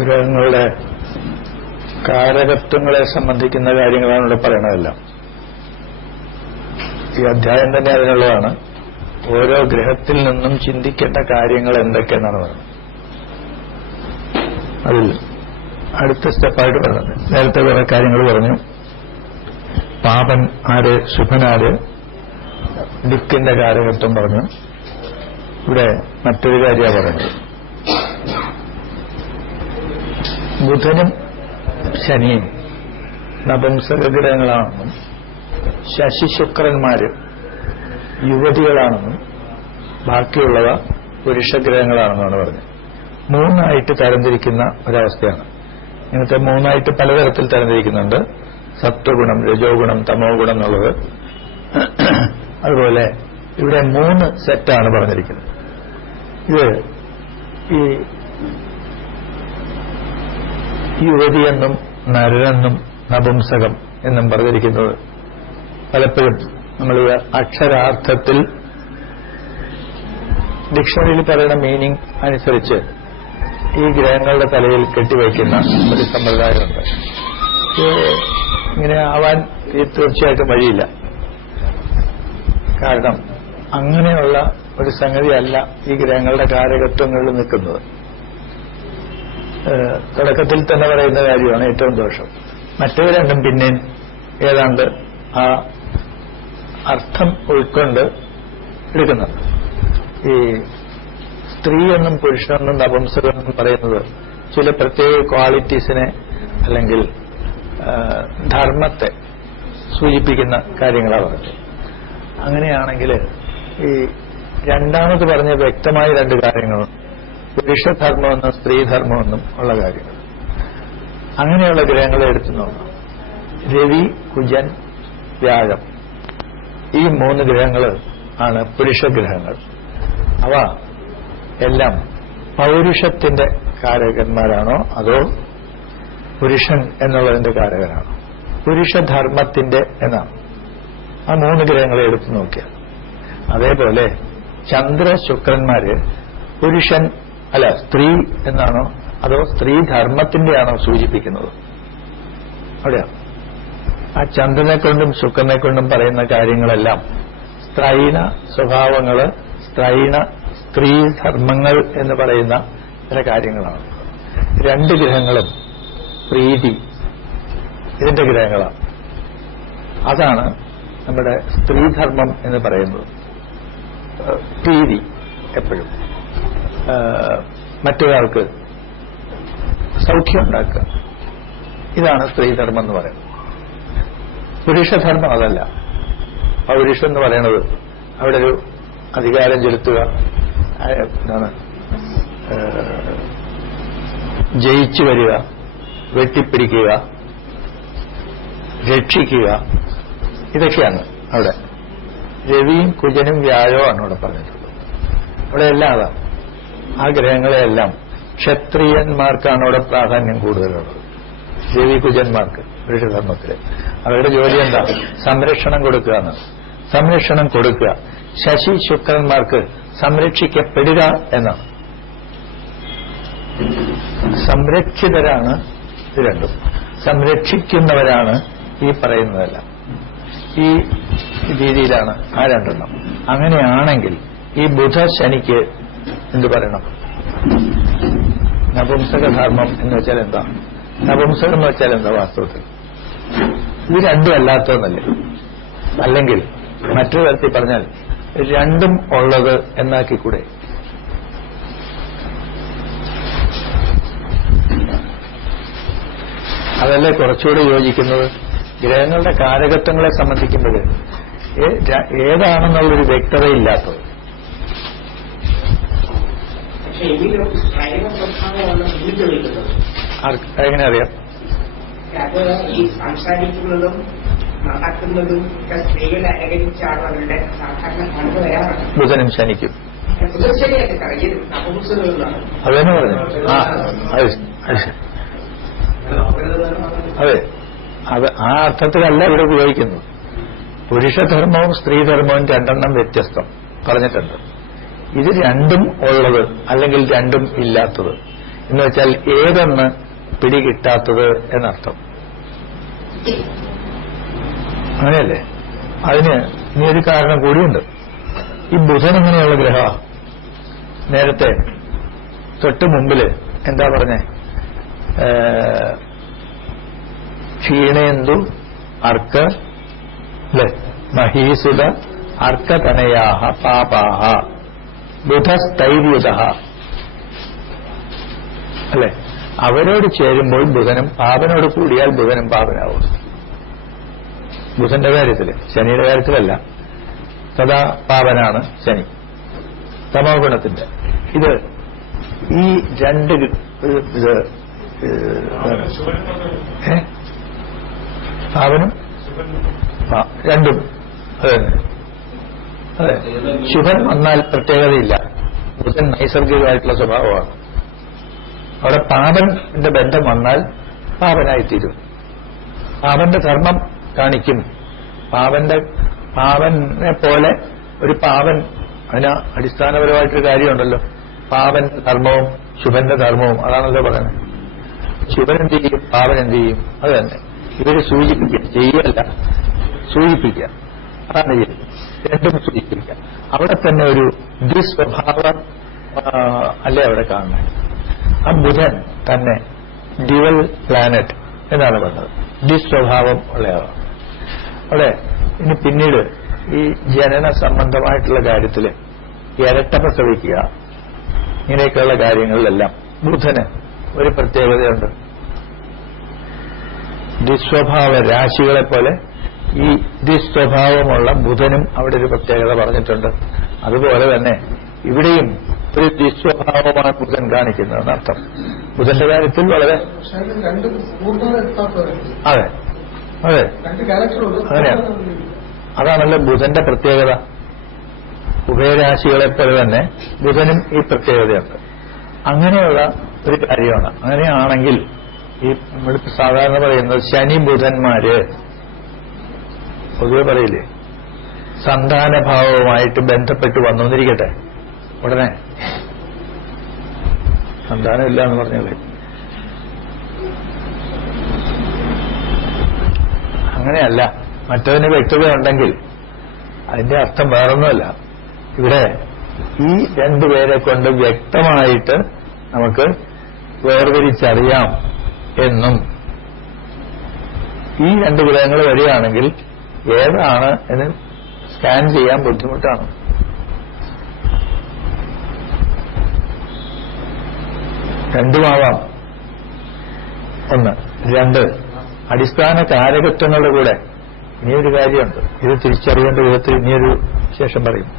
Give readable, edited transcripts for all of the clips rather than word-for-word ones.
ഗ്രഹങ്ങളുടെ കാരകത്വങ്ങളെ സംബന്ധിക്കുന്ന കാര്യങ്ങളാണ് ഇവിടെ പറയണതെല്ലാം. ഈ അധ്യായം തന്നെ അതിനുള്ളതാണ്. ഓരോ ഗ്രഹത്തിൽ നിന്നും ചിന്തിക്കേണ്ട കാര്യങ്ങൾ എന്തൊക്കെയെന്നാണ് പറയുന്നത്. അതിൽ അടുത്ത സ്റ്റെപ്പായിട്ട് പറഞ്ഞത് നേരത്തെ കുറെ കാര്യങ്ങൾ പറഞ്ഞു. പാപൻ ആര്, ശുഭനാര്, ദിക്കിന്റെ കാരകത്വം പറഞ്ഞു. ഇവിടെ മറ്റൊരു കാര്യമാണ് പറയുന്നത്. ബുധനും ശനിയും നപുംസക ഗ്രഹങ്ങളാണെന്നും ശശി ശുക്രന്മാര് യുവതികളാണെന്നും ബാക്കിയുള്ളവ പുരുഷഗ്രഹങ്ങളാണെന്നാണ് പറഞ്ഞത്. മൂന്നായിട്ട് തരംതിരിക്കുന്ന ഒരവസ്ഥയാണ്. ഇങ്ങനത്തെ മൂന്നായിട്ട് പലതരത്തിൽ തരംതിരിക്കുന്നുണ്ട്. സത്വഗുണം, രജോ ഗുണം, തമോ ഗുണം എന്നുള്ളത്. അതുപോലെ ഇവിടെ 3 സെറ്റാണ് പറഞ്ഞിരിക്കുന്നത്. ഇത് ഈ യുവതിയെന്നും നരനെന്നും നപുംസകം എന്നും പറഞ്ഞിരിക്കുന്നത് പലപ്പോഴും നമ്മൾ അക്ഷരാർത്ഥത്തിൽ ഡിക്ഷണറിയിൽ പറയുന്ന മീനിങ് അനുസരിച്ച് ഈ ഗ്രഹങ്ങളുടെ തലയിൽ കെട്ടിവയ്ക്കുന്ന ഒരു സമ്പ്രദായമുണ്ട്. ഇങ്ങനെ ആവാൻ തീർച്ചയായിട്ടും വഴിയില്ല. കാരണം അങ്ങനെയുള്ള ഒരു സംഗതിയല്ല ഈ ഗ്രഹങ്ങളുടെ കാരകത്വങ്ങളിൽ നിൽക്കുന്നത്. തുടക്കത്തിൽ തന്നെ പറയുന്ന കാര്യമാണ് ഏറ്റവും ദോഷം. മറ്റേ രണ്ടും പിന്നെ ഏതാണ്ട് ആ അർത്ഥം ഉൾക്കൊണ്ട് എടുക്കുന്നത്. ഈ സ്ത്രീ എന്നും പുരുഷനെന്നും നപുംസകമെന്നും പറയുന്നത് ചില പ്രത്യേക ക്വാളിറ്റീസിനെ അല്ലെങ്കിൽ ധർമ്മത്തെ സൂചിപ്പിക്കുന്ന കാര്യങ്ങളാണ് പറഞ്ഞത്. അങ്ങനെയാണെങ്കിൽ ഈ രണ്ടാമത് പറഞ്ഞ വ്യക്തമായ 2 കാര്യങ്ങളുണ്ട്. പുരുഷധർമ്മമെന്നും സ്ത്രീധർമ്മമെന്നും ഉള്ള കാര്യങ്ങൾ. അങ്ങനെയുള്ള ഗ്രഹങ്ങളെ എടുത്തു നോക്കാം. രവി, കുജൻ, വ്യാഴം, ഈ 3 ഗ്രഹങ്ങൾ ആണ് പുരുഷഗ്രഹങ്ങൾ. അവ എല്ലാം പൗരുഷത്തിന്റെ കാരകന്മാരാണോ അതോ പുരുഷൻ എന്നുള്ളതിന്റെ കാരകനാണോ? പുരുഷധർമ്മത്തിന്റെ എന്നാണ് ആ 3 ഗ്രഹങ്ങളെ എടുത്തു നോക്കിയാൽ. അതേപോലെ ചന്ദ്ര ശുക്രന്മാര് പുരുഷൻ അല്ല സ്ത്രീ എന്നാണോ അതോ സ്ത്രീധർമ്മത്തിന്റെയാണോ സൂചിപ്പിക്കുന്നത്? അവിടെയാണ് ആ ചന്ദ്രനെ കൊണ്ടും ശുക്രനെ കൊണ്ടും പറയുന്ന കാര്യങ്ങളെല്ലാം സ്ത്രൈണ സ്വഭാവങ്ങള്, സ്ത്രൈണ സ്ത്രീധർമ്മങ്ങൾ എന്ന് പറയുന്ന ചില കാര്യങ്ങളാണ്. 2 ഗ്രഹങ്ങളും പ്രീതി ഇതിന്റെ ഗ്രഹങ്ങളാണ്. അതാണ് നമ്മുടെ സ്ത്രീധർമ്മം എന്ന് പറയുന്നത്. പ്രീതി എപ്പോഴും മറ്റൊരാൾക്ക് സൗഖ്യം ഉണ്ടാക്കുക, ഇതാണ് സ്ത്രീധർമ്മം എന്ന് പറയുന്നത്. പുരുഷധർമ്മം അതല്ല. പൗരുഷം എന്ന് പറയുന്നത് അവിടെ ഒരു അധികാരം ചെലുത്തുക, എന്താണ് ജയിച്ചു വരിക, വെട്ടിപ്പിടിക്കുക, രക്ഷിക്കുക, ഇതൊക്കെയാണ് അവിടെ. രവിയും കുജനും വ്യാഴവുമാണ് അവിടെ പറഞ്ഞിട്ടുള്ളത്. അവിടെ എല്ലാം അതാണ്. ആ ഗ്രഹങ്ങളെയെല്ലാം ക്ഷത്രിയന്മാർക്കാണ് അവിടെ പ്രാധാന്യം കൂടുതലുള്ളത്. രവി കുജന്മാർക്ക് പുരുഷധർമ്മത്തില് അവരുടെ ജോലി എന്താ? സംരക്ഷണം കൊടുക്കുക എന്നാണ്. സംരക്ഷണം കൊടുക്കുക. ശശി ശുക്രന്മാർക്ക് സംരക്ഷിക്കപ്പെടുക എന്നാണ്. സംരക്ഷിതരാണ് ഇത് രണ്ടും. സംരക്ഷിക്കുന്നവരാണ് ഈ പറയുന്നതെല്ലാം. ഈ രീതിയിലാണ് ആ രണ്ടെണ്ണം. അങ്ങനെയാണെങ്കിൽ ഈ ബുധ ശനിക്ക് എന്ത് പറയണം? നപുംസകധർമ്മം എന്ന് വെച്ചാൽ എന്താ? നപുംസകം എന്ന് വെച്ചാൽ എന്താ വാസ്തവത്തിൽ? ഇത് രണ്ടും അല്ലാത്തതെന്നല്ലേ? അല്ലെങ്കിൽ മറ്റൊരു തരത്തിൽ പറഞ്ഞാൽ രണ്ടും ഉള്ളത് എന്നാക്കിക്കൂടെ? അതല്ലേ കുറച്ചുകൂടി യോജിക്കുന്നത്? ഗ്രഹങ്ങളുടെ കാരകത്വങ്ങളെ സംബന്ധിക്കുമ്പോൾ ഏതാണെന്നുള്ളൊരു വ്യക്തതയില്ലാത്തത്. എങ്ങനെ അറിയാം? ഈ സംസാരിക്കുന്നതും നടക്കുന്നതും സ്ത്രീകളെ അനുകരിച്ചാണ് അവരുടെ സാധാരണ കണ്ടു വരാറുണ്ട്. ബുധനും ശനിക്കും ബുധശനിയൊക്കെ കറങ്ങിയത് നപുംസകങ്ങളാണ്. അതെന്നെ പറഞ്ഞു. അതെ, അത് ആ അർത്ഥത്തിലല്ല ഇവിടെ ഉപയോഗിക്കുന്നത്. പുരുഷധർമ്മവും സ്ത്രീധർമ്മവും രണ്ടെണ്ണം വ്യത്യസ്തം പറഞ്ഞിട്ടുണ്ട്. ഇത് രണ്ടും ഉള്ളത് അല്ലെങ്കിൽ രണ്ടും ഇല്ലാത്തത് എന്ന് വെച്ചാൽ ഏതൊന്ന് പിടികിട്ടാത്തത് എന്നർത്ഥം. അങ്ങനെയല്ലേ? അതിന് ഇനി ഒരു കാരണം കൂടിയുണ്ട്. ഈ ബുധൻ എങ്ങനെയുള്ള ഗ്രഹമാണ്? നേരത്തെ തൊട്ട് മുമ്പില് എന്താ പറഞ്ഞേ? ക്ഷീണേന്ദു അർക്ക അല്ലെ, മഹീസുത അർക്കതനയാഹ പാപാഹ ബുധസ്ഥൈര്യുത അല്ലെ. അവരോട് ചേരുമ്പോൾ ബുധനും, പാപനോട് കൂടിയാൽ ബുധനും പാപനാവും. ബുധന്റെ കാര്യത്തില്, ശനിയുടെ കാര്യത്തിലല്ല. സദാ പാപനാണ് ശനി, തമോ ഗുണത്തിന്റെ. ഇത് ഈ രണ്ട് പാപനും രണ്ടും അതെ അതെ. ശുഭൻ വന്നാൽ പ്രത്യേകതയില്ല. ബുധൻ നൈസർഗികമായിട്ടുള്ള സ്വഭാവമാണ്. അവിടെ പാപന്റെ ബന്ധം വന്നാൽ പാപനായിത്തീരും. പാപന്റെ ധർമ്മം കാണിക്കും. പാപനെ പോലെ ഒരു പാപൻ, അതിന് അടിസ്ഥാനപരമായിട്ടൊരു കാര്യമുണ്ടല്ലോ. പാപന്റെ ധർമ്മവും ശുഭന്റെ ധർമ്മവും, അതാണല്ലോ പറയുന്നത്. ശുഭൻ എന്ത് ചെയ്യും, പാപൻ എന്ത് ചെയ്യും? അത് തന്നെ ഇവര് സൂചിപ്പിക്കുക, ചെയ്യല്ല, സൂചിപ്പിക്കുക. അതാണ് ചെയ്യുന്നത്. രണ്ടും സൂചിപ്പിക്കുക. അവിടെ തന്നെ ഒരു ദുസ്വഭാവം അല്ലേ അവിടെ കാണുന്നത്. ആ ബുധൻ തന്നെ ഡ്യുവൽ പ്ലാനറ്റ് എന്നാണ് പറഞ്ഞത്. ദുസ്വഭാവം ഉള്ളയാളാണ് അവിടെ. ഇനി പിന്നീട് ഈ ജനന സംബന്ധമായിട്ടുള്ള കാര്യത്തിൽ ഇരട്ട പ്രസവിക്കുക, ഇങ്ങനെയൊക്കെയുള്ള കാര്യങ്ങളിലെല്ലാം ബുധന് ഒരു പ്രത്യേകതയുണ്ട്. ദുസ്വഭാവ രാശികളെ പോലെ ഈ ദുസ്വഭാവമുള്ള ബുധനും അവിടെ ഒരു പ്രത്യേകത പറഞ്ഞിട്ടുണ്ട്. അതുപോലെ തന്നെ ഇവിടെയും ഒരു ദുസ്വഭാവമാണ് ബുധൻ കാണിക്കുന്നതെന്ന് അർത്ഥം. ബുധന്റെ കാര്യത്തിൽ വളരെ അതെ അതെ അങ്ങനെയാണ്. അതാണല്ലോ ബുധന്റെ പ്രത്യേകത. ഉഭയരാശികളെ പോലെ തന്നെ ബുധനും ഈ പ്രത്യേകതയുണ്ട്. അങ്ങനെയുള്ള ഒരു കാര്യമാണ്. അങ്ങനെയാണെങ്കിൽ ഈ നമ്മൾ സാധാരണ പറയുന്നത് ശനി ബുധന്മാര് പൊതുവെ പറയില്ലേ, സന്താനഭാവവുമായിട്ട് ബന്ധപ്പെട്ട് വന്നുവന്നിരിക്കട്ടെ, ഉടനെ സന്താനമില്ല എന്ന് പറഞ്ഞാലേ അങ്ങനെയല്ല. മറ്റതിന് വ്യക്തതയുണ്ടെങ്കിൽ അതിന്റെ അർത്ഥം വേറൊന്നുമല്ല. ഇവിടെ ഈ രണ്ടുപേരെ കൊണ്ട് വ്യക്തമായിട്ട് നമുക്ക് വേർതിരിച്ചറിയാം എന്നും, ഈ രണ്ട് ഗ്രഹങ്ങൾ വരികയാണെങ്കിൽ ഏതാണ് എന്ന് സ്കാൻ ചെയ്യാൻ ബുദ്ധിമുട്ടാണ്. രണ്ടുമാവാം. ഒന്ന്. രണ്ട്, അടിസ്ഥാന കാരകത്വങ്ങളുടെ കൂടെ ഇനിയൊരു കാര്യമുണ്ട്. ഇത് തിരിച്ചറിയേണ്ട വിധത്തിൽ ഇനിയൊരു ശേഷം പറയും.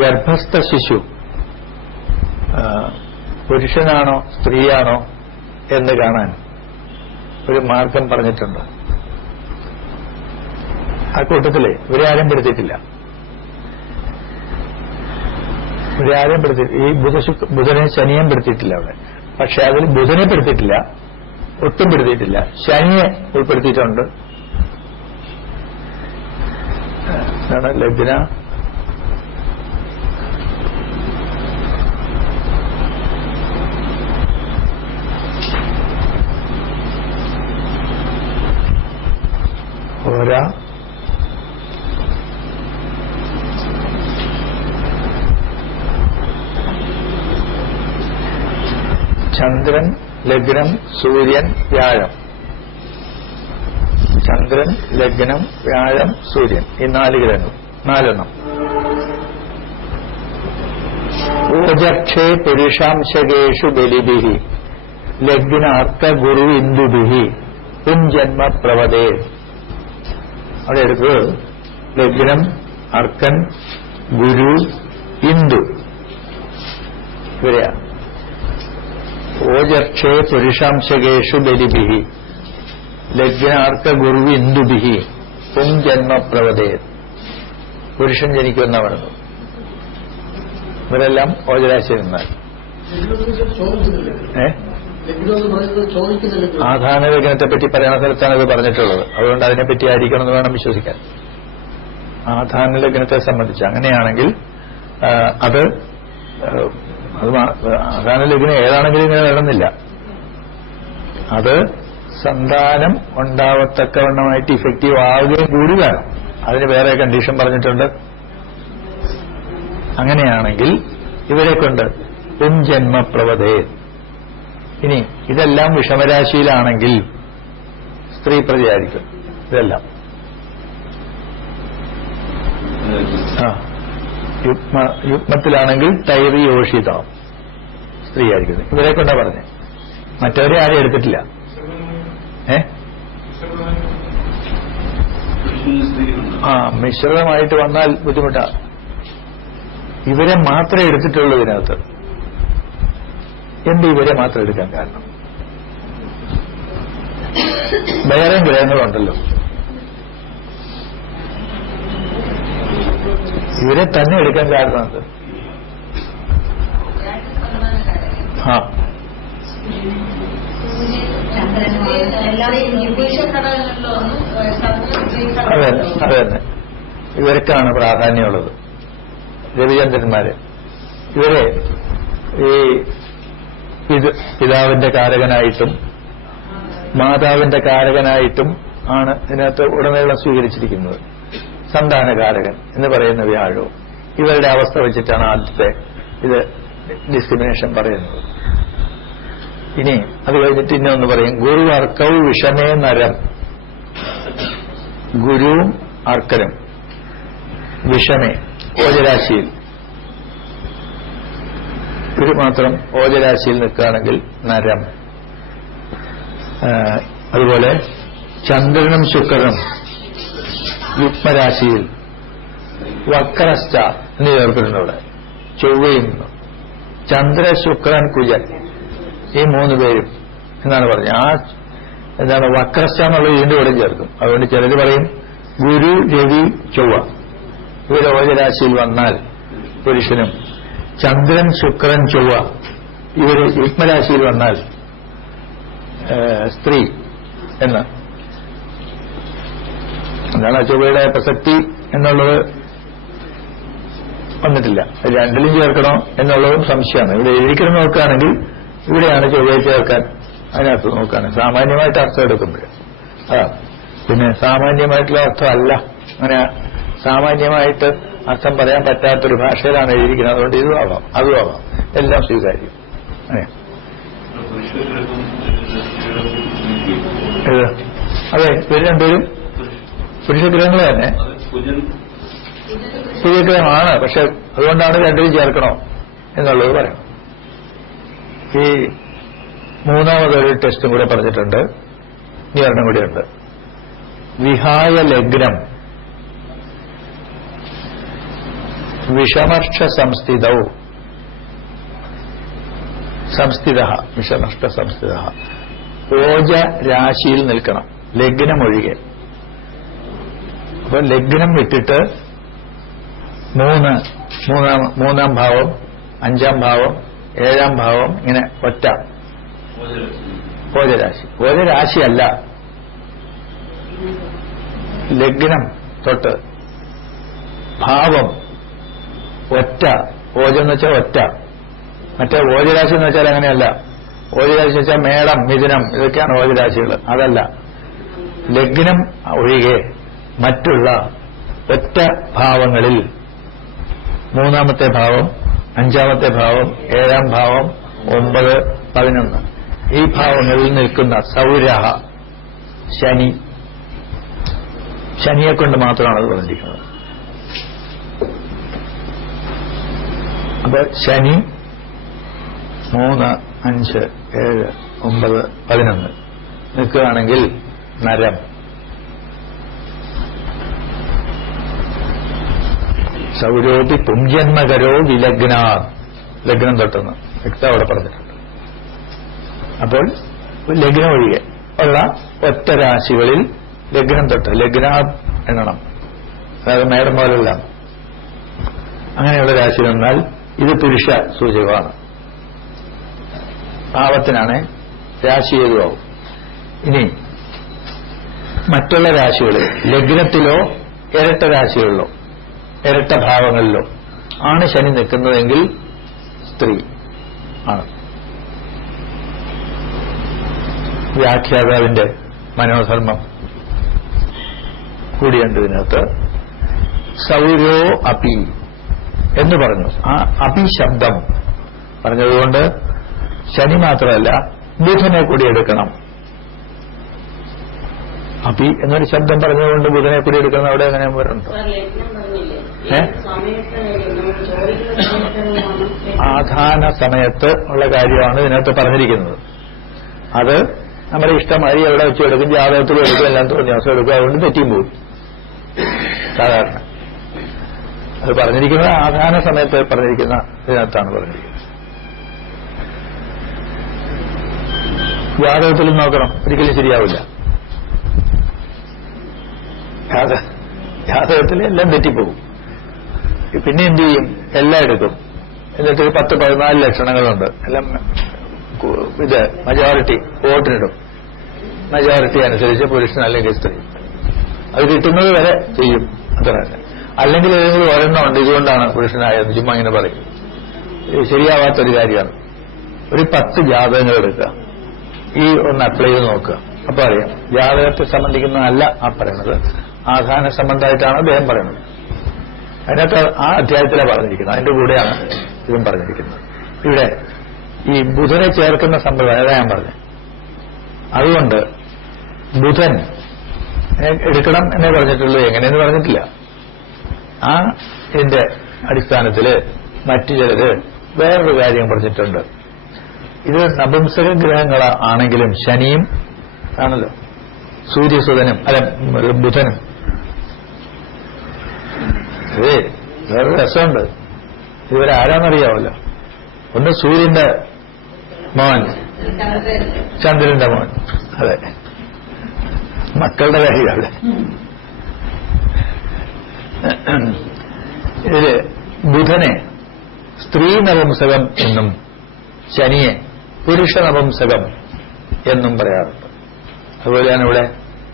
ഗർഭസ്ഥ ശിശു പുരുഷനാണോ സ്ത്രീയാണോ എന്ന് കാണാൻ ഒരു മാർഗം പറഞ്ഞിട്ടുണ്ട്. ആ കൂട്ടത്തില് ഇവരാരും പെടുത്തിയിട്ടില്ല. ഈ ബുധനെ ശനിയും പെടുത്തിയിട്ടില്ല അവിടെ. പക്ഷെ അതിൽ ബുധനെ പെടുത്തിയിട്ടില്ല, ഒട്ടും പെടുത്തിയിട്ടില്ല. ശനിയെ ഉൾപ്പെടുത്തിയിട്ടുണ്ട്. ലഗ്ന ഓരാ ചന്ദ്രൻ, ലഗ്നം, സൂര്യൻ, വ്യാഴം. ചന്ദ്രൻ, ലഗ്നം, വ്യാഴം, സൂര്യൻ. ഈ 4 ഗ്രഹങ്ങൾ, 4 ഊർജക്ഷേ പുരുഷാംശകേഷു ബലിഭിഹി ലഗ്നാർക്ക ഗുരു ഇന്ദുഭിഹി പുംജന്മ പ്രവദേ. അവിടെ എടുക്കുക. ലഗ്നം, അർക്കൻ, ഗുരു, ഇന്ദു ഇവരെയാണ്. ഓജക്ഷേ പുരുഷാംശകേഷു ബലിഭിഹി ലഗ്നാർക്ക ഗുരു ഇന്ദുഭിഹി പുംജന്മ പ്രവദേ. പുരുഷൻ ജനിക്കുമെന്നാണ് പറയുന്നത്. ഇവരെല്ലാം ഓജരാശിയിൽ നിന്നാൽ ആധാന ലഗ്നത്തെ പറ്റി പറയുന്ന സ്ഥലത്താണ് ഇത് പറഞ്ഞിട്ടുള്ളത്. അതുകൊണ്ട് അതിനെപ്പറ്റി ആയിരിക്കണം എന്ന് വേണം വിശ്വസിക്കാൻ. ആധാന ലഗ്നത്തെ സംബന്ധിച്ച് അങ്ങനെയാണെങ്കിൽ അത് ആധാന ലഗ്നം ഏതാണെങ്കിലും ഇങ്ങനെ വേണമെന്നില്ല. അത് സന്താനം ഉണ്ടാവത്തക്കവണ്ണമായിട്ട് ഇഫക്റ്റീവ് ആവുകയും കൂടി വേണം. അതിന് വേറെ കണ്ടീഷൻ പറഞ്ഞിട്ടുണ്ട്. അങ്ങനെയാണെങ്കിൽ ഇവരെ കൊണ്ട് പുംജന്മപ്രവധേ. ഇനി ഇതെല്ലാം വിഷമരാശിയിലാണെങ്കിൽ സ്ത്രീ പ്രതിയായിരിക്കും. ഇതെല്ലാം യുഗ്മത്തിലാണെങ്കിൽ തൈറിയോഷിത സ്ത്രീ ആയിരിക്കും. ഇവരെ കൊണ്ടാ പറഞ്ഞേ. മറ്റവരെ ആരും എടുത്തിട്ടില്ല. മിശ്രിതമായിട്ട് വന്നാൽ ബുദ്ധിമുട്ടാ. ഇവരെ മാത്രമേ എടുത്തിട്ടുള്ളൂ ഇതിനകത്ത്. എന്ത് ഇവരെ മാത്രം എടുക്കാൻ കാരണം? വേറെ ഗ്രഹങ്ങളുണ്ടല്ലോ. ഇവരെ തന്നെ എടുക്കാൻ കാരണം എന്ത്? അതന്നെ ഇവർക്കാണ് പ്രാധാന്യമുള്ളത്. രവിചന്ദ്രന്മാര് ഇവരെ ഈ പിതാവിന്റെ കാരകനായിട്ടും മാതാവിന്റെ കാരകനായിട്ടും ആണ് ഇതിനകത്ത് ഉടനീളം സ്വീകരിച്ചിരിക്കുന്നത്. സന്താനകാരകൻ എന്ന് പറയുന്ന വ്യാഴവും ഇവരുടെ അവസ്ഥ വെച്ചിട്ടാണ് ആദ്യത്തെ ഇത് ഡിസ്ക്രിമിനേഷൻ പറയുന്നത്. ഇനി അത് കഴിഞ്ഞിട്ട് ഇന്നൊന്ന് പറയും, ഗുരു അർക്കവ് വിഷമേ നരം. ഗുരുവും അർക്കനും വിഷമേ ഓജരാശിയിൽ, ഗുരു മാത്രം ഓജരാശിയിൽ നിൽക്കുകയാണെങ്കിൽ നരം. അതുപോലെ ചന്ദ്രനും ശുക്രനും യുഗ്മരാശിയിൽ വക്രസ്ഥ എന്ന് ചേർത്തിട്ടുണ്ട്. ഇവിടെ ചൊവ്വയും ചന്ദ്ര ശുക്രൻ കുജൻ ഈ മൂന്ന് പേരും എന്നാണ് പറഞ്ഞത്. ആ എന്താണ് വക്രസ്ഥ എന്നുള്ളത് ഇതിന്റെ കൂടെ ചേർക്കും. അതുകൊണ്ട് ചിലർ പറയും ഗുരു രവി ചൊവ്വ ഇവർ ഓജരാശിയിൽ വന്നാൽ പുരുഷനും, ചന്ദ്രൻ ശുക്രൻ ചൊവ്വ ഇവർ യുഗ്മരാശിയിൽ വന്നാൽ സ്ത്രീ എന്ന്. എന്താണ് ചൊവ്വയുടെ പ്രസക്തി എന്നുള്ളത് വന്നിട്ടില്ല. രണ്ടിലും ചേർക്കണോ എന്നുള്ളതും സംശയമാണ്. ഇവിടെ എഴുതിക്കണം നോക്കുകയാണെങ്കിൽ ഇവിടെയാണ് ചൊവ്വയെ ചേർക്കാൻ അതിനകത്ത് നോക്കുകയാണ് സാമാന്യമായിട്ട് അർത്ഥം എടുക്കുമ്പോൾ. പിന്നെ സാമാന്യമായിട്ടുള്ള അർത്ഥമല്ല, അങ്ങനെ സാമാന്യമായിട്ട് അർത്ഥം പറയാൻ പറ്റാത്തൊരു ഭാഷയിലാണ് എഴുതിയിരിക്കുന്നത്. അതുകൊണ്ട് ഇതും ആവാം അതും ആവാം, എല്ലാം സ്വീകാര്യം. അതെ, ഇവർ രണ്ടുപേരും പുരുഷഗ്രഹങ്ങൾ തന്നെ പുരുഷഗ്രഹമാണ്. പക്ഷെ അതുകൊണ്ടാണ് രണ്ടിലും ചേർക്കണോ എന്നുള്ളത് പറയണം. ഈ മൂന്നാമതൊരു ടെസ്റ്റും കൂടെ പറഞ്ഞിട്ടുണ്ട്. ഇനി ഒരെണ്ണം കൂടിയുണ്ട്. വിഹായ ലഗ്നം വിഷമർഷ സംസ്ഥിതൗ വിഷമർഷ സംസ്ഥിത ഓജ രാശിയിൽ നിൽക്കണം, ലഗ്നം ഒഴികെ. അപ്പൊ ലഗ്നം വിട്ടിട്ട് മൂന്നാം ഭാവം, അഞ്ചാം ഭാവം, ഏഴാം ഭാവം, ഇങ്ങനെ ഒറ്റ ഓജരാശി. ഓജരാശിയല്ല, ലഗ്നം തൊട്ട് ഭാവം ഒറ്റ. ഓജം എന്ന് വെച്ചാൽ ഒറ്റ. മറ്റേ ഓജരാശി എന്ന് വെച്ചാൽ അങ്ങനെയല്ല. ഓജരാശി വെച്ചാൽ മേടം, മിഥുനം, ഇതൊക്കെയാണ് ഓജരാശികൾ. അതല്ല, ലഗ്നം ഒഴികെ മറ്റുള്ള ഒറ്റ ഭാവങ്ങളിൽ മൂന്നാമത്തെ ഭാവം, അഞ്ചാമത്തെ ഭാവം, ഏഴാം ഭാവം, 9, 11 ഈ ഭാവങ്ങളിൽ നിൽക്കുന്ന സൗരഹ ശനിയെ കൊണ്ട് മാത്രമാണ് അത് പറഞ്ഞിരിക്കുന്നത്. അപ്പൊ ശനി 3, 5, 7, 9, 11 നിൽക്കുകയാണെങ്കിൽ നരം. സൗരോപി പുംജന്മകരോ വിലഗ്നാ, ലഗ്നം തൊട്ടെന്ന് വ്യക്തം അവിടെ പറഞ്ഞിട്ടുണ്ട്. അപ്പോൾ ലഗ്നം ഒഴികെ ഉള്ള ഒറ്റ രാശികളിൽ ലഗ്നം തൊട്ട് ലഗ്നാ എണ്ണണം. അതായത് മേടം പോലെല്ലാം അങ്ങനെയുള്ള രാശി വന്നാൽ ഇത് പുരുഷ സൂചകമാണ്. ഭാവത്തിനാണ് രാശി ഏതുവാകും. ഇനി മറ്റുള്ള രാശികളിൽ ലഗ്നത്തിലോ ഇരട്ട രാശികളിലോ ഇരട്ട ഭാവങ്ങളിലോ ആണ് ശനി നിൽക്കുന്നതെങ്കിൽ സ്ത്രീ ആണ്. വ്യാഖ്യാതാവിന്റെ മനോധർമ്മം കൂടിയുണ്ട് ഇതിനകത്ത്. സൗരോ അപി എന്ന് പറഞ്ഞു. ആ അപി ശബ്ദം പറഞ്ഞതുകൊണ്ട് ശനി മാത്രമല്ല ബുധനെ കൂടി എടുക്കണം. അപി എന്നൊരു ശബ്ദം പറഞ്ഞതുകൊണ്ട് ബുധനെ കൂടി എടുക്കണം. അവിടെ എങ്ങനെ വരുന്നുണ്ടോ? ആധാന സമയത്ത് ഉള്ള കാര്യമാണ് ഇതിനകത്ത് പറഞ്ഞിരിക്കുന്നത്. അത് നമ്മുടെ ഇഷ്ടമായി എവിടെ വെച്ച് എടുക്കും, ജാതകത്തിലും എടുക്കും, എല്ലാം തോന്നിയ ദിവസം എടുക്കും. അതുകൊണ്ട് തെറ്റിയും പോകും സാധാരണ. അത് പറഞ്ഞിരിക്കുന്നത് ആധാന സമയത്ത് പറഞ്ഞിരിക്കുന്ന ഇതിനകത്താണ് പറഞ്ഞിരിക്കുന്നത്. ജാതകത്തിലും നോക്കണം, ഒരിക്കലും ശരിയാവില്ല. ജാതകത്തിൽ എല്ലാം തെറ്റിപ്പോകും. പിന്നെ എന്ത് ചെയ്യും? എല്ലാം എടുക്കും. എന്നിട്ട് 10-14 ലക്ഷണങ്ങളുണ്ട്. എല്ലാം ഇത് മജോറിറ്റി വോട്ടിനിടും. മജോറിറ്റി അനുസരിച്ച് പുരുഷൻ അല്ലെങ്കിൽ സ്ത്രീ. അത് കിട്ടുന്നത് വരെ ചെയ്യും. അത്ര തന്നെ. അല്ലെങ്കിൽ ഏതെങ്കിലും ഒരെണ്ണം ഉണ്ട്, ഇതുകൊണ്ടാണ് പുരുഷനായെന്ന് ചുമ്മാ ഇങ്ങനെ പറയും. ശരിയാവാത്തൊരു കാര്യമാണ്. ഒരു 10 ജാതകങ്ങൾ എടുക്കുക, ഈ ഒന്ന് അപ്ലൈ ചെയ്ത് നോക്കുക. അപ്പൊ അറിയാം ജാതകത്തെ സംബന്ധിക്കുന്നതല്ല ആ പറയുന്നത്, ആധാന സംബന്ധമായിട്ടാണ് അദ്ദേഹം പറയുന്നത്. അതിനകത്ത് ആ അധ്യായത്തിലാണ് പറഞ്ഞിരിക്കുന്നത്. അതിന്റെ കൂടെയാണ് ഇതും പറഞ്ഞിരിക്കുന്നത്. ഇവിടെ ഈ ബുധനെ ചേർക്കുന്ന സമ്പ്രദായം ഞാൻ പറഞ്ഞു. അതുകൊണ്ട് ബുധൻ എടുക്കണം എന്നേ പറഞ്ഞിട്ടുള്ളൂ, എങ്ങനെയെന്ന് പറഞ്ഞിട്ടില്ല. ആ ഇതിന്റെ അടിസ്ഥാനത്തില് മറ്റു ചിലര് വേറൊരു കാര്യം പറഞ്ഞിട്ടുണ്ട്. ഇത് നപുംസക ഗ്രഹങ്ങളാണെങ്കിലും ശനിയും ആണല്ലോ, സൂര്യസുതനും അല്ല ബുധനും. അതെ, വേറൊരു രസമുണ്ട്. ഇതുവരെ ആരാന്നറിയാമല്ലോ. ഒന്ന് സൂര്യന്റെ മോൻ, ചന്ദ്രന്റെ മോൻ. അതെ, മക്കളുടെ കാര്യം അവിടെ. ഇതില് ബുധനെ സ്ത്രീ നപുംസകം എന്നും ശനിയെ പുരുഷ നപുംസകം എന്നും പറയാറുണ്ട്. അതുപോലെയാണ് ഇവിടെ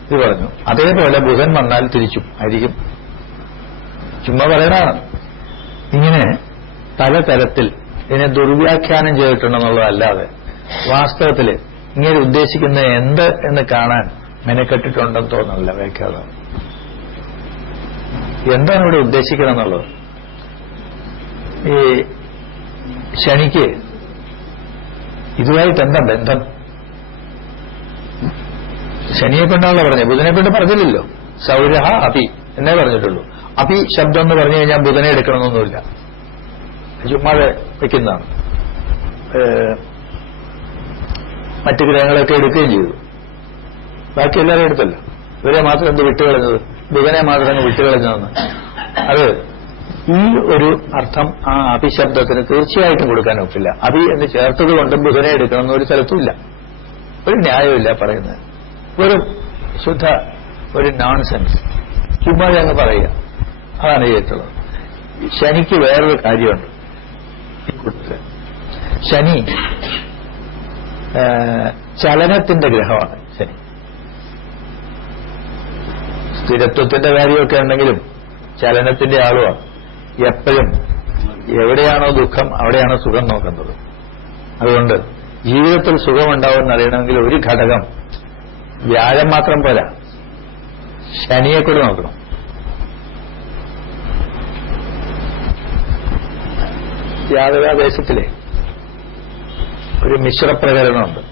ഇത് പറഞ്ഞു. അതേപോലെ ബുധൻ വന്നാൽ തിരിച്ചും ആയിരിക്കും. ചുമ്മാ പറയണതാണ്. ഇങ്ങനെ പലതരത്തിൽ ഇതിനെ ദുർവ്യാഖ്യാനം ചെയ്തിട്ടുണ്ടെന്നുള്ളതല്ലാതെ വാസ്തവത്തിൽ ഇങ്ങനെ ഉദ്ദേശിക്കുന്ന എന്ത് എന്ന് കാണാൻ മെനക്കെട്ടിട്ടുണ്ടെന്ന് തോന്നുന്നില്ല വ്യാഖ്യാതാവ്. എന്താണ് ഇവിടെ ഉദ്ദേശിക്കണമെന്നുള്ളത്? ഈ ശനിക്ക് ഇതുമായിട്ട് എന്താ ബന്ധം? ശനിയെ കൊണ്ടാണല്ലോ പറഞ്ഞത്, ബുധനെ കൊണ്ട് പറഞ്ഞില്ലല്ലോ. സൗരഹ അപി എന്നേ പറഞ്ഞിട്ടുള്ളൂ. അപി ശബ്ദം എന്ന് പറഞ്ഞു കഴിഞ്ഞാൽ ബുധനെ എടുക്കണമെന്നൊന്നുമില്ല, ചുമ്മാതെ വയ്ക്കുന്നതാണ്. മറ്റു ഗ്രഹങ്ങളൊക്കെ എടുക്കുകയും ചെയ്തു, ബാക്കി എല്ലാവരും എടുത്തല്ലോ. ഇവരെ മാത്രം എന്ത് വിട്ടുകളഞ്ഞത്? ബുധനെ മാത്രം അങ്ങ് വിട്ടുകളഞ്ഞതെന്ന്. അത് ഈ ഒരു അർത്ഥം ആ അഭിശബ്ദത്തിന് തീർച്ചയായിട്ടും കൊടുക്കാൻ ഒക്കില്ല. അഭി എന്ന് ചേർത്തത് കൊണ്ടും ബുധനെ എടുക്കണമെന്ന് ഒരു സ്ഥലത്തുമില്ല, ഒരു ന്യായമില്ല പറയുന്നത്. ഒരു ശുദ്ധ ഒരു നോൺസെൻസ്, ചുമ്മാ അങ്ങ് പറയുക. അതാണ് ചെയ്തിട്ടുള്ളത്. ശനിക്ക് വേറൊരു കാര്യമുണ്ട്. ശനി ചലനത്തിന്റെ ഗ്രഹമാണ്. ശനി സ്ഥിരത്വത്തിന്റെ കാര്യമൊക്കെ ഉണ്ടെങ്കിലും ചലനത്തിന്റെ ആളുമാണ്. എപ്പോഴും എവിടെയാണോ ദുഃഖം അവിടെയാണോ സുഖം നോക്കുന്നത്. അതുകൊണ്ട് ജീവിതത്തിൽ സുഖമുണ്ടാവുമെന്ന് അറിയണമെങ്കിൽ ഒരു ഘടകം വ്യാഴം മാത്രം പോരാ, ശനിയെ കൂടി നോക്കണം. ജാതകാദേശത്തിലെ ഒരു മിശ്രപ്രകരണമുണ്ട്,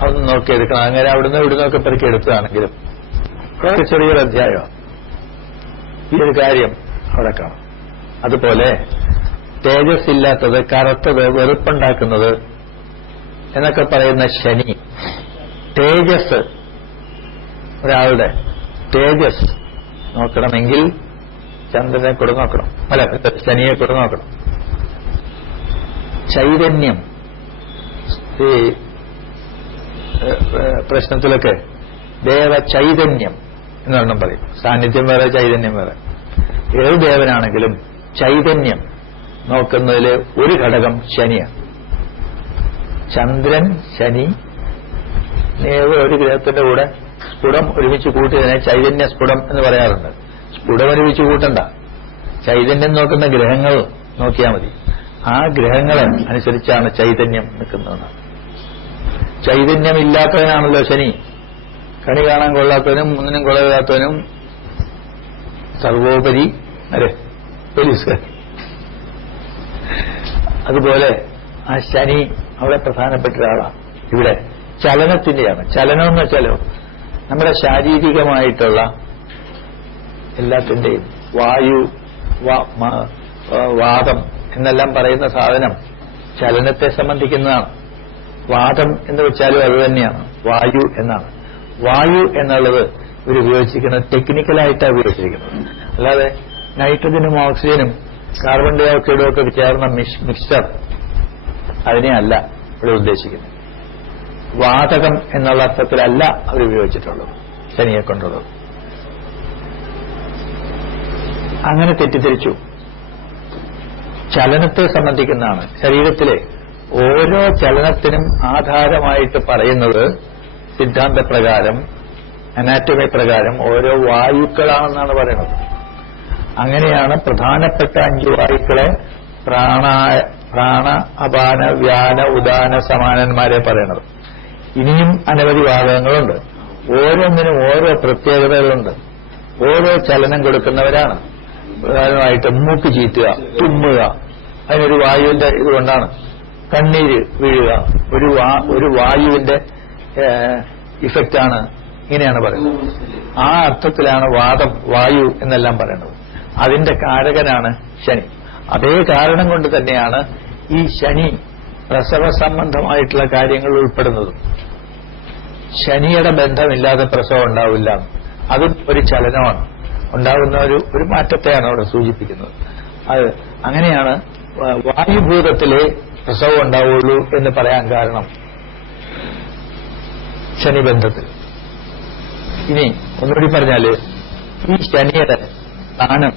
അതൊന്ന് നോക്കിയെടുക്കണം. അങ്ങനെ അവിടുന്ന് ഇവിടുന്നൊക്കെ പെറുക്കി എടുത്തതാണെങ്കിലും ചെറിയൊരു അധ്യായമാണ്. ഈ ഒരു കാര്യം അവിടെ കാണാം. അതുപോലെ തേജസ് ഇല്ലാത്തത്, കറുത്തത്, വെറുപ്പുണ്ടാക്കുന്നത് എന്നൊക്കെ പറയുന്ന ശനി, തേജസ്, ഒരാളുടെ തേജസ് നോക്കണമെങ്കിൽ ചന്ദ്രനെ കൂടെ നോക്കണം, അല്ല ശനിയെ കൂടെ നോക്കണം. ചൈതന്യം, ഈ പ്രശ്നത്തിലൊക്കെ ദേവ ചൈതന്യം എന്നൊരെണ്ണം പറയും. സാന്നിധ്യം വേറെ, ചൈതന്യം വേറെ. ഏത് ദേവനാണെങ്കിലും ചൈതന്യം നോക്കുന്നതിൽ ഒരു ഘടകം ശനിയാണ്. ചന്ദ്രൻ, ശനി, ഒരു ഗ്രഹത്തിന്റെ കൂടെ സ്ഫുടം ഒരുമിച്ച് കൂട്ടിയതിനെ ചൈതന്യ സ്ഫുടം എന്ന് പറയാറുണ്ട്. സ്ഫുടം ഒരുമിച്ച് കൂട്ടണ്ട, ചൈതന്യം നോക്കുന്ന ഗ്രഹങ്ങൾ നോക്കിയാൽ മതി. ആ ഗ്രഹങ്ങൾ അനുസരിച്ചാണ് ചൈതന്യം നിൽക്കുന്നതെന്ന്. ചൈതന്യമില്ലാത്തവനാണല്ലോ ശനി. കണി കാണാൻ കൊള്ളാത്തവനും ഒന്നിനും കൊള്ളാത്തവനും സർവോപരി പോലീസുകാർ. അതുപോലെ ആ ശനി അവിടെ പ്രധാനപ്പെട്ട ഒരാളാണ്. ഇവിടെ ചലനത്തിന്റെയാണ്. ചലനം എന്ന് വെച്ചാലോ നമ്മുടെ ശാരീരികമായിട്ടുള്ള എല്ലാത്തിന്റെയും വായു, വാദം എന്നെല്ലാം പറയുന്ന സാധനം ചലനത്തെ സംബന്ധിക്കുന്നതാണ്. വാദം എന്ന് വെച്ചാലും അത് തന്നെയാണ്, വായു എന്നാണ്. വായു എന്നുള്ളത് ഇവർ ഉപയോഗിച്ചിരിക്കുന്നത് ടെക്നിക്കലായിട്ടാണ് ഉപയോഗിച്ചിരിക്കുന്നത്. അല്ലാതെ നൈട്രജനും ഓക്സിജനും കാർബൺ ഡൈ ഓക്സൈഡും ഒക്കെ ചേർന്ന മിക്സ്ചർ അതിനെയല്ല ഇവിടെ ഉദ്ദേശിക്കുന്നത്. വാതകം എന്നുള്ള അർത്ഥത്തിലല്ല അവർ ഉപയോഗിച്ചിട്ടുള്ളത് ശനിയെ കൊണ്ടുള്ളത്. അങ്ങനെ തെറ്റിദ്ധരിച്ചു. ചലനത്തെ സംബന്ധിക്കുന്നതാണ്. ശരീരത്തിലെ ഓരോ ചലനത്തിനും ആധാരമായിട്ട് പറയുന്നത് സിദ്ധാന്തപ്രകാരം, അനാറ്റമി പ്രകാരം ഓരോ വായുക്കളാണെന്നാണ് പറയുന്നത്. അങ്ങനെയാണ് പ്രധാനപ്പെട്ട 5 വായുക്കളെ പ്രാണ, അപാന, വ്യാന, ഉദാന, സമാനന്മാരെ പറയുന്നത്. ഇനിയും അനവധി വാദങ്ങളുണ്ട്. ഓരോന്നിനും ഓരോ പ്രത്യേകതകളുണ്ട്. ഓരോ ചലനം കൊടുക്കുന്നവരാണ്. പ്രധാനമായിട്ട് മൂക്ക് ചീറ്റുക, തുമ്മുക, അതിനൊരു വായുവിന്റെ ഇതുകൊണ്ടാണ്. കണ്ണീര് വീഴുക ഒരു വായുവിന്റെ ഇഫക്റ്റാണ്. ഇങ്ങനെയാണ് പറയുന്നത്. ആ അർത്ഥത്തിലാണ് വാദം, വായു എന്നെല്ലാം പറയുന്നത്. അതിന്റെ കാരകനാണ് ശനി. അതേ കാരണം കൊണ്ട് തന്നെയാണ് ഈ ശനി പ്രസവ സംബന്ധമായിട്ടുള്ള കാര്യങ്ങൾ ഉൾപ്പെടുന്നതും. ശനിയുടെ ബന്ധമില്ലാതെ പ്രസവം ഉണ്ടാവില്ല. അതും ഒരു ചലനമാണ്. ഉണ്ടാകുന്ന ഒരു മാറ്റത്തെയാണ് അവിടെ സൂചിപ്പിക്കുന്നത്. അത് അങ്ങനെയാണ് വായുഭൂതത്തിലെ പ്രസവം ഉണ്ടാവുള്ളൂ എന്ന് പറയാൻ കാരണം ശനിബന്ധത്തിൽ. ഇനി ഒന്നുകൂടി പറഞ്ഞാല് ഈ ശനിയുടെ സ്ഥാനം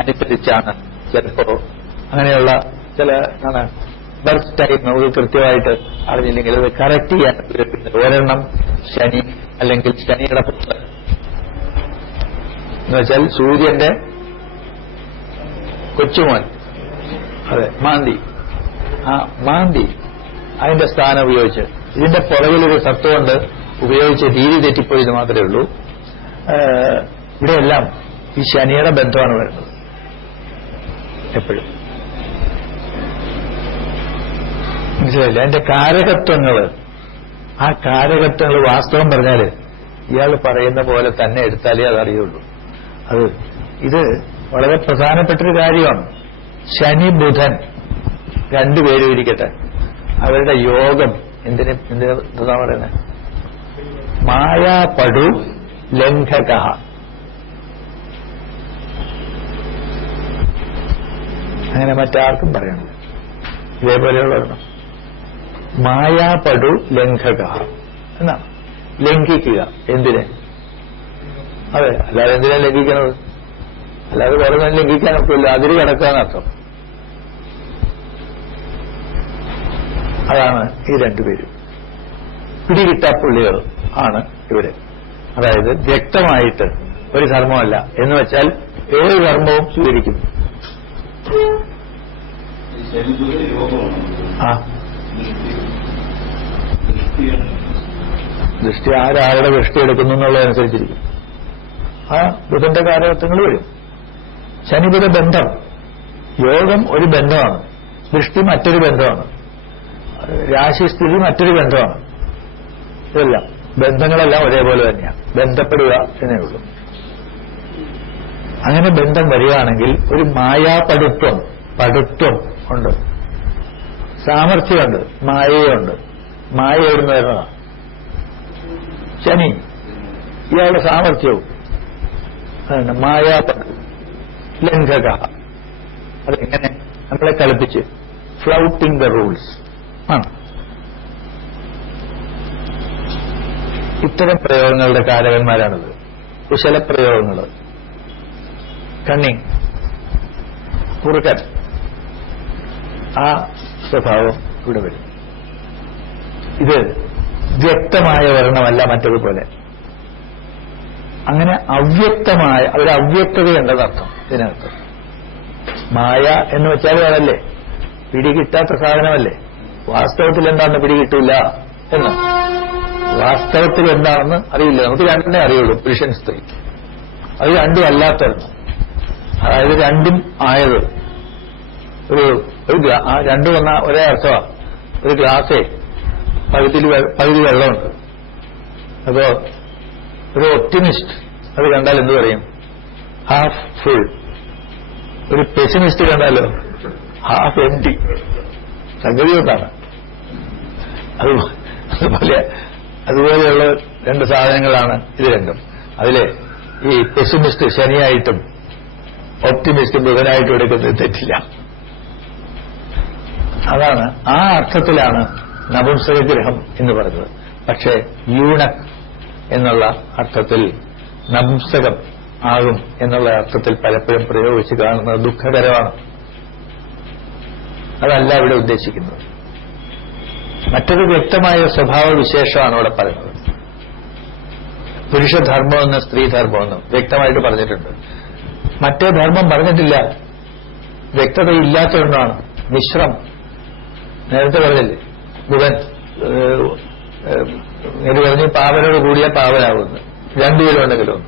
അനുസരിച്ചാണ് ചിലപ്പോ അങ്ങനെയുള്ള ചില ബർത്ത് ടൈം നമുക്ക് കൃത്യമായിട്ട് അറിഞ്ഞില്ലെങ്കിൽ അത് കറക്റ്റ് ചെയ്യാൻ ഉപയോഗിക്കുന്നത്. ഒരെണ്ണം ശനി അല്ലെങ്കിൽ ശനിയുടെ പുത്രൻ എന്ന് വെച്ചാൽ സൂര്യന്റെ കൊച്ചുമോൻ, അതെ മാന്തി, ആ മാന്തി അതിന്റെ സ്ഥാനം ഉപയോഗിച്ച് ഇതിന്റെ പുറകിലൊരു സത്വമുണ്ട്, ഉപയോഗിച്ച് രീതി തെറ്റിപ്പോയത് മാത്രമേ ഉള്ളൂ. ഇവിടെയെല്ലാം ഈ ശനിയുടെ ബന്ധമാണ് വരുന്നത് എപ്പോഴും. മനസ്സിലായില്ല? അതിന്റെ കാരകത്വങ്ങള്, ആ കാരകത്വങ്ങൾ വാസ്തവം പറഞ്ഞാല് ഇയാൾ പറയുന്ന പോലെ തന്നെ എടുത്താലേ അതറിയുള്ളൂ. ഇത് വളരെ പ്രധാനപ്പെട്ടൊരു കാര്യമാണ്. ശനി ബുധൻ രണ്ടുപേരും ഇരിക്കട്ടെ, അവരുടെ യോഗം എന്താ പറയുന്നത്? മായാപടു ലംഘക. അങ്ങനെ മറ്റാർക്കും പറയണം. ഇതേപോലെയുള്ള മായാപടു ലംഘക എന്നാണ്. ലംഘിക്കുക. എന്തിനെ? അതെ, അല്ലാതെ എന്തിനാ ലംഘിക്കണത്? അല്ലാതെ വേറെ ഒന്നും ലംഘിക്കാനൊക്കില്ല. അതിര് കടക്കാന്നർത്ഥം. അതാണ് ഈ രണ്ടുപേരും. പിടികിട്ടാപ്പുള്ളികൾ ആണ് ഇവര്. അതായത് വ്യക്തമായിട്ട് ഒരു ധർമ്മമല്ല എന്ന് വെച്ചാൽ ഏത് ധർമ്മവും സ്വീകരിക്കുന്നു. ആ ദൃഷ്ടി ആരാരുടെ ദൃഷ്ടി എടുക്കുന്നു എന്നുള്ളതനുസരിച്ചിരിക്കും. ആ ബുധന്റെ കാരകത്വങ്ങൾ വരും. ശനിബുധ ബന്ധം, യോഗം ഒരു ബന്ധമാണ്, ദൃഷ്ടി മറ്റൊരു ബന്ധമാണ്, രാശിസ്ഥിതി മറ്റൊരു ബന്ധമാണ്. ഇതെല്ലാം ബന്ധങ്ങളെല്ലാം ഒരേപോലെ തന്നെയാണ്. ബന്ധപ്പെടുക എന്നേ ഉള്ളൂ. അങ്ങനെ ബന്ധം വരികയാണെങ്കിൽ ഒരു മായാപടുത്വം, പടുത്വം ഉണ്ട്, സാമർഥ്യമുണ്ട്, മായയുണ്ട്. മായ എവിടുന്ന് വരുന്നതാണ്? ശനി. ഇയാളുടെ സാമർഥ്യവും മായാപടു ലംഘക. അതെങ്ങനെ? നമ്മളെ കളിപ്പിച്ച് ഫ്ലൗട്ടിംഗ് ദ റൂൾസ് ആണ്. ഇത്തരം പ്രയോഗങ്ങളുടെ കാരകന്മാരാണിത്. കുശലപ്രയോഗങ്ങൾ, കണ്ണിങ്. കുറുക്കൻ, ആ സ്വഭാവം ഇവിടെ വരും. ഇത് വ്യക്തമായ വർണ്ണമല്ല മറ്റതുപോലെ. അങ്ങനെ അവ്യക്തമായ ഒരു അവ്യക്തതയുണ്ടെന്നർത്ഥം ഇതിനകത്ത്. മായ എന്ന് വെച്ചാൽ അതല്ലേ, പിടികിട്ടാത്ത സാധനമല്ലേ. വാസ്തവത്തിൽ എന്താണെന്ന് പിടികിട്ടില്ല എന്ന്. വാസ്തവത്തിൽ എന്താണെന്ന് അറിയില്ല. നമുക്ക് രണ്ടിനെ അറിയുള്ളൂ, പുരുഷൻ സ്ത്രീ. അത് രണ്ടും അല്ലാത്തതെന്ന്. അതായത് രണ്ടും ആയത് ഒരു രണ്ടും വന്ന ഒരേ അർത്ഥമാണ്. ഒരു ഗ്ലാസേ പകുതി വെള്ളമുണ്ട്. അപ്പോ ഒരു ഒപ്റ്റിമിസ്റ്റ് അത് കണ്ടാൽ എന്ത് പറയും? Half full. ഒരു പെസിമിസ്റ്റ് കണ്ടാലോ ഹാഫ് എംപ്റ്റി. സംഗതി കൊണ്ടാണ്. അതുപോലെയുള്ള രണ്ട് സാധനങ്ങളാണ് ഇത് രണ്ടും. അതിലെ ഈ പെസിമിസ്റ്റ് ശനിയായിട്ടും ഒപ്റ്റിമിസ്റ്റ് ബുധനായിട്ടും എടുക്കുന്നത് തെറ്റില്ല. അതാണ്, ആ അർത്ഥത്തിലാണ് നപുംസകഗ്രഹം എന്ന് പറഞ്ഞത്. പക്ഷേ യൂണക് എന്നുള്ള അർത്ഥത്തിൽ നപുംസകം ആകും എന്നുള്ള അർത്ഥത്തിൽ പലപ്പോഴും പ്രയോഗിച്ച് കാണുന്നത് ദുഃഖകരമാണ്. അതല്ല ഇവിടെ ഉദ്ദേശിക്കുന്നത്. മറ്റൊരു വ്യക്തമായ സ്വഭാവവിശേഷമാണ് ഇവിടെ പറയുന്നത്. പുരുഷധർമ്മമെന്നും സ്ത്രീധർമ്മമെന്നും വ്യക്തമായിട്ട് പറഞ്ഞിട്ടുണ്ട്. മറ്റേ ധർമ്മം പറഞ്ഞിട്ടില്ല. വ്യക്തതയില്ലാത്തതുകൊണ്ടാണ്. മിശ്രം നേരത്തെ പറഞ്ഞില്ലേ, ബുധൻ എന്ന് പറഞ്ഞ് പാവനോട് കൂടിയ പാവനാകുന്നു. രണ്ടുപേരുണ്ടെങ്കിലും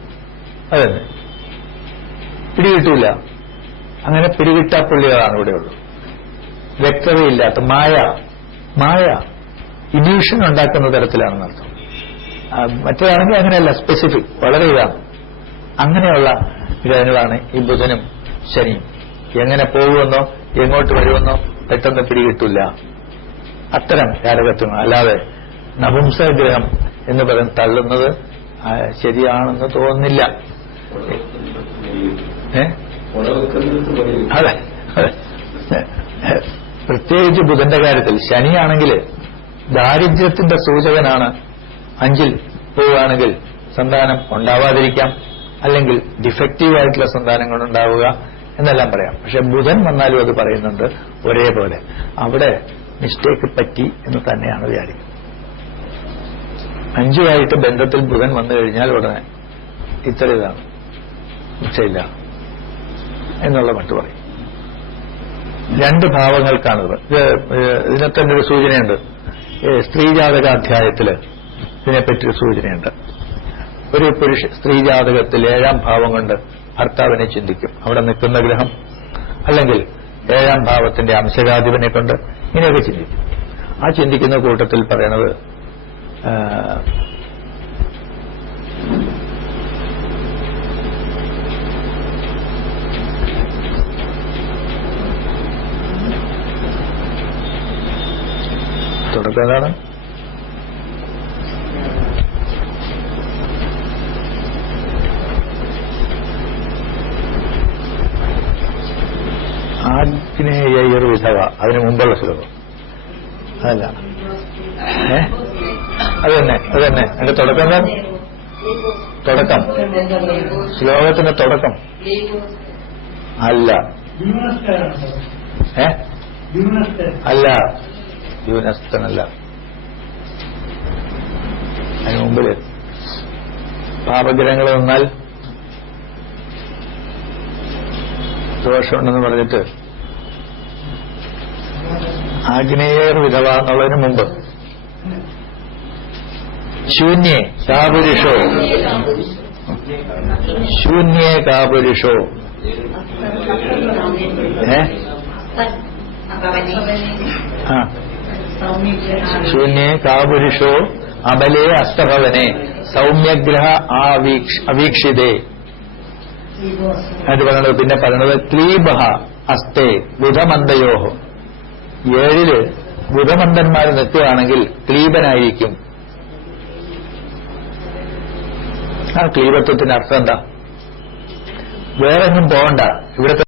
അതന്നെ പിടികിട്ടില്ല. അങ്ങനെ പിടികിട്ടാപ്പുള്ളികളാണ് ഇവിടെയുള്ളത്. വ്യക്തതയില്ലാത്ത മായ ഇല്യൂഷൻ ഉണ്ടാക്കുന്ന തരത്തിലാണെന്ന് അർത്ഥം. മറ്റേതാണെങ്കിൽ അങ്ങനെയല്ല, സ്പെസിഫിക്, വളരെ ഇതാണ്. അങ്ങനെയുള്ള ഗ്രഹങ്ങളാണ് ഈ ബുധനും ശനിയും. എങ്ങനെ പോകുമെന്നോ എങ്ങോട്ട് വരുമെന്നോ പെട്ടെന്ന് പിടികിട്ടില്ല. അത്തരം കാരകത്വങ്ങൾ. അല്ലാതെ നപുംസഗ്രഹം എന്ന് പറഞ്ഞ് തള്ളുന്നത് ശരിയാണെന്ന് തോന്നുന്നില്ല. അതെ, പ്രത്യേകിച്ച് ബുധന്റെ കാര്യത്തിൽ. ശനിയാണെങ്കിൽ ദാരിദ്ര്യത്തിന്റെ സൂചകനാണ്. 5 പോവുകയാണെങ്കിൽ സന്താനം ഉണ്ടാവാതിരിക്കാം, അല്ലെങ്കിൽ ഡിഫക്റ്റീവായിട്ടുള്ള സന്താനങ്ങൾ ഉണ്ടാവുക എന്നെല്ലാം പറയാം. പക്ഷെ ബുധൻ വന്നാലും അത് പറയുന്നുണ്ട് ഒരേപോലെ. അവിടെ മിസ്റ്റേക്ക് പറ്റി എന്ന് തന്നെയാണ് വിചാരിക്കുന്നത്. 5 ബന്ധത്തിൽ ബുധൻ വന്നു കഴിഞ്ഞാൽ ഉടനെ ഇത്ര ഇതാണ്, പക്ഷയില്ല എന്നുള്ള മറ്റു പറയും. 2 ഭാവങ്ങൾക്കാണിത്. ഇതിനെ തന്നെ ഒരു സൂചനയുണ്ട്. സ്ത്രീജാതക അധ്യായത്തില് ഇതിനെപ്പറ്റിയൊരു സൂചനയുണ്ട്. ഒരു സ്ത്രീജാതകത്തിൽ 7ാം ഭാവം കൊണ്ട് ഭർത്താവിനെ ചിന്തിക്കും. അവിടെ നിൽക്കുന്ന ഗ്രഹം, അല്ലെങ്കിൽ 7ാം ഭാവത്തിന്റെ അംശകാധിപനെ കൊണ്ട് ഇങ്ങനെയൊക്കെ ചിന്തിക്കും. ആ ചിന്തിക്കുന്ന കൂട്ടത്തിൽ പറയണത് തുടക്കം ഏതാണ്? ആഗ്നേയർ വിധവ, അതിന് മുമ്പുള്ള ശ്ലോകം അതല്ല. അതന്നെ അതിന്റെ തുടക്കം തുടക്കം ശ്ലോകത്തിന്റെ തുടക്കം അല്ല. അല്ല, യൂനസ്തനല്ല. അതിന് മുമ്പില് പാപഗ്രഹങ്ങൾ വന്നാൽ ദോഷമുണ്ടെന്ന് പറഞ്ഞിട്ട് ആഗ്നേയർ വിധവ എന്നുള്ളതിന് മുമ്പ് ശൂന്യേ കാപുരുഷോ ശൂന്യേ കാപുരുഷോ അബലേ അസ്തഭവനെ സൗമ്യഗ്രഹ അവീക്ഷിതേ. എന്നിട്ട് പറയുന്നത്, പിന്നെ പറയുന്നത് ക്ലീബഹ അസ്തേ ബുധമന്ദയോഹോ. 7 ബുധമന്ദന്മാർ നിൽക്കുകയാണെങ്കിൽ ക്ലീബനായിരിക്കും. ആ ക്ലീബത്വത്തിന്റെ അർത്ഥം എന്താ? വേറെങ്ങും പോകണ്ട, ഇവിടുത്തെ